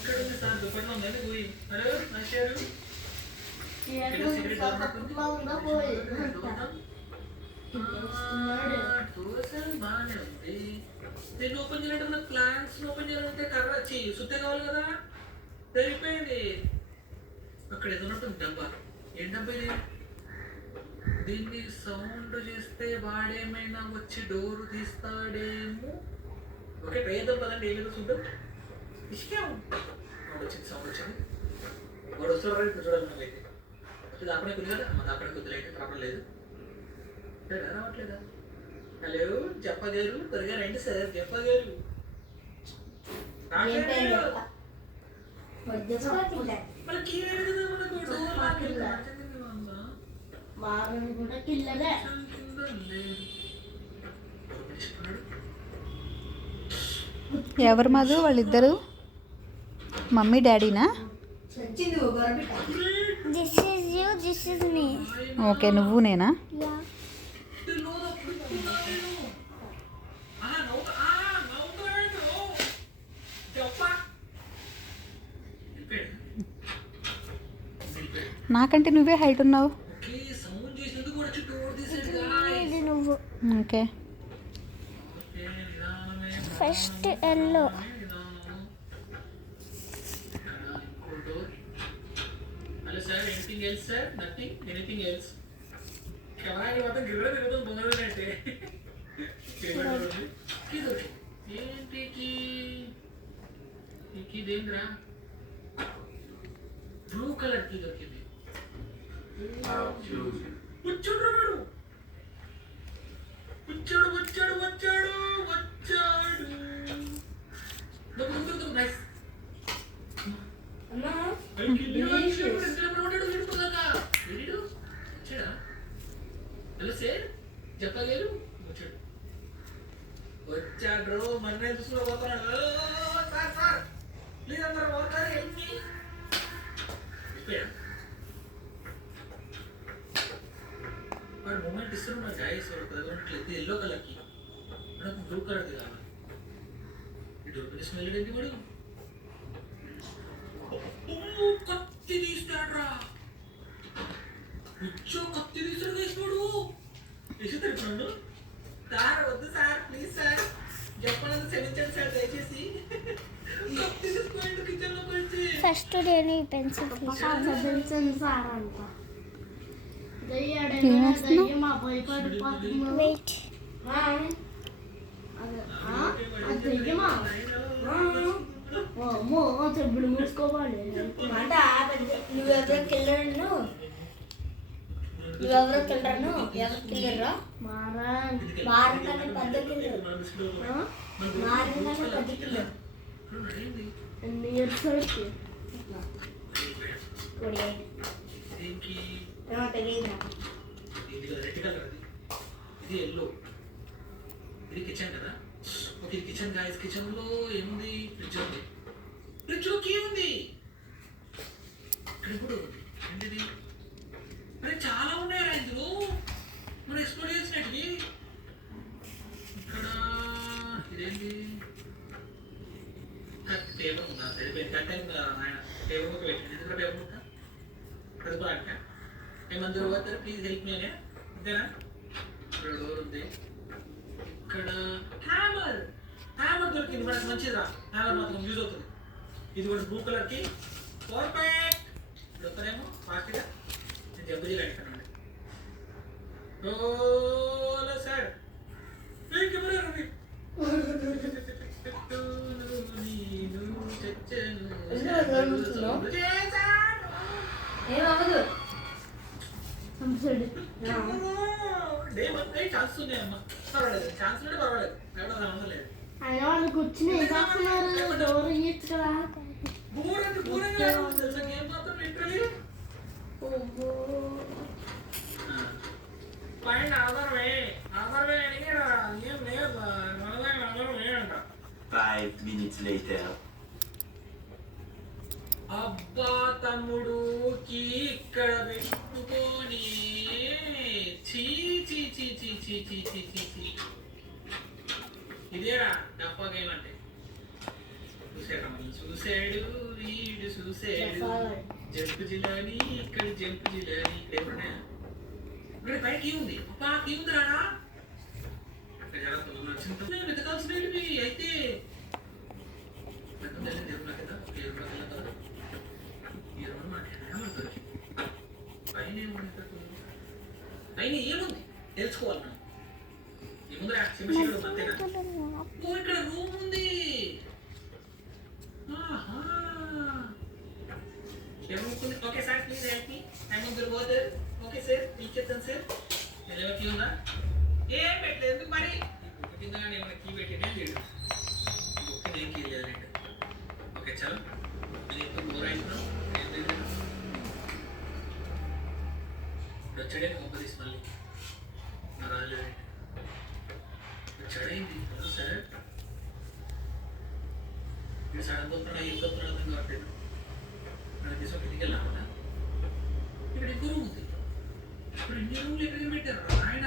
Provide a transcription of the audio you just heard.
ఎక్కడుంది సార్ దుప్పట్లో ఉందండి పోయి హలో నచ్చారు బాగానే ఉంది నేను ఓపెన్ చేయాలంటే ప్లాన్స్ ఓపెన్ చేయాలంటే కర్ర చెయ్యి సుత్తే కావాలి కదా సరిపోయింది అక్కడ ఏదో ఉన్నట్టుంది డబ్బా ఏం డబ్బా ఇది దీన్ని సౌండ్ చేస్తే వాడేమైనా వచ్చి డోరు తీస్తాడేమో ఓకే ట్రై చేద్దాం కదండి ఏదో చూద్దాం ఇష్టం వచ్చింది సౌండ్ వచ్చింది వాడు వస్తాడు ఇప్పుడు చూడాలి మనకైతే వచ్చి దాపడే కొద్ది కదా మన దాపడే కొద్దిగా అయితే ప్రాబ్లం లేదు రావట్లేదా హలో చెప్పగారు త్వరగా రండి సార్ చెప్పగారు ఎవరు మధు వాళ్ళిద్దరు మమ్మీ డాడీనా ఓకే నువ్వు నేనా నాకంటే నువ్వే హైట్ ఉన్నావు okay first yellow hello sir anything else sir nothing anything else camera మొత్తం గిర్ర తిరుగుతుంది బొంగరంటే ఏంటి ఇదేంద్రా బ్లూ కలర్ కీ దొరికింది వచ్చాడు వాడు వచ్చాడు వచ్చాడు వచ్చాడు వచ్చాడు నైస్ హలో సార్ చెప్పగలరు వచ్చాడు వచ్చాడు మన చూసుకుని పోతున్నాడు సార్ సార్ ప్లీజ్ అందరూ పోతారు ఏంటి వాడు మూమెంట్ ఇస్తున్నాడు గాయస్ వాడు ప్రజెంట్లయితే ఎల్లో కలర్కి మనకు బ్లూ కలర్ది కావాలి ఈ డోర్ స్మెల్ ఏంటి వాడు కత్తి తీస్తాడ్రా కూర్చో కత్తి తీస్తాడు వేసినాడు వేసి తడుపున్నాడు సార్ వద్దు సార్ ప్లీజ్ సార్ చెప్పండి క్షమించండి సార్ దయచేసి కత్తి తీసుకోండి కిచెన్ లోకి వచ్చి ఫస్ట్ నేను ఈ పెన్సిల్ వెయిట్ చెప్పుడు మూసుకోవాలి నువ్వెవరో కిల్లర్ను ఎవరు కిల్లరా మారకనే పెద్ద కిల్లర్ మారకనే పెద్ద కిల్లర్ ఎన్ని ఇయర్స్ వచ్చి ఇది ఎల్లో ఇది కిచెన్ కదా ఓకే కిచెన్ గాయస్ కిచెన్ లో ఏముంది ఫ్రిడ్జ్ ఉంది ఫ్రిడ్జ్ లో కీ ఉంది ఇక్కడ కూడా ఉంది ఏంటిది అరే చాలా ఉన్నాయరా ఇందులో మనం ఎక్స్ప్లోర్ చేసినట్టువి ఇక్కడ ఇదేంటి టేబుల్ ఉందా సరిపోయింది కట్ అయింది కదా ఆయన టేబుల్ ముక్క పెట్టింది ఎందుకు టేబుల్ ముక్క చదువుకోవాలంట ఏమందరూ పోతారు ప్లీజ్ హెల్ప్ మీ అనే అంతేనా ఇక్కడ డోర్ ఉంది ఇక్కడ హ్యామర్ హ్యామర్ దొరికింది మనకు మంచిదిరా హ్యామర్ మాత్రం యూజ్ అవుతుంది ఇది కూడా బ్లూ కలర్కి పర్ఫెక్ట్ ఇప్పుడు వస్తారేమో ఫాస్ట్గా నేను జబ్బు చేయాలి అడుగుతానండి Ola sir camera Ravi ఏమవ్వదు chance ఉన్నాయమ్మా పర్వాలేదు ఛాన్స్ ఉంటే పర్వాలేదు ఎవడో అమ్మలేదు అయినా వాళ్ళు కూర్చుని ఏం చేస్తున్నారు డోర్ ఇయ్యచ్చు కదా బోర్ అంటే బోరింగ్ తెలుసా ఏం మాత్రం లిటరలీ పైన ఆధారమే అడిగారా ఏం లేదు మన దగ్గర ఆధారమే అంట 5 minutes later. అబ్బా తమ్ముడు కీ ఇక్కడ పెట్టుకొని చీ చీ చీ చీ చీ చీ చీ చీ చీ ఇదేరా డబ్బా గేమ్ అంటే చూసాడు వీడు చూసేడు జంపు జిల్లాని ఇక్కడ జంపు జిల్లాని ఇక్కడ ఏమన్నా ఇక్కడ పైన కీ ఉంది అప్పా కీ ఉంది రాడా అక్కడ జరుగుతున్నా చింత వెతకాల్సినవి అయితే దేవుళ్ళ కదా దేవుళ్ళ కదా దేవుడు మాట్లాడుతుంది పైన ఏముంది పైన ఏముంది తెలుసుకోవాలి మనం ఏముందిరా సింహశీలుడు అంతేనా ఓ ఇక్కడ రూమ్ ఉంది ఆహా ఏముంది okay sir please help me I want to go there okay sir teacher sir ఎలా కీ ఉందా ఏం పెట్టలేదు ఎందుకు మరి బుక్ కింద ఏమైనా కీ పెట్టినే లేడు బుక్ ఏం కీ లేదు ఓకే చలో నేను ఇప్పుడు బోర్ అయిపోయినా ఏం లేదు వచ్చాడే కంపెనీస్ మళ్ళీ రాలేదు వచ్చాడేంటి హలో సార్ మీరు సడన్ గా ఏం చెప్తున్నా అర్థం కావట్లేదు నాకు తీసి ఒక ఇంటికి వెళ్ళామన్నా ఇక్కడ ఇంకో రూమ్ ఉంది ఇప్పుడు ఇన్ని రూమ్లు ఎక్కడికి పెట్టారు ఆయన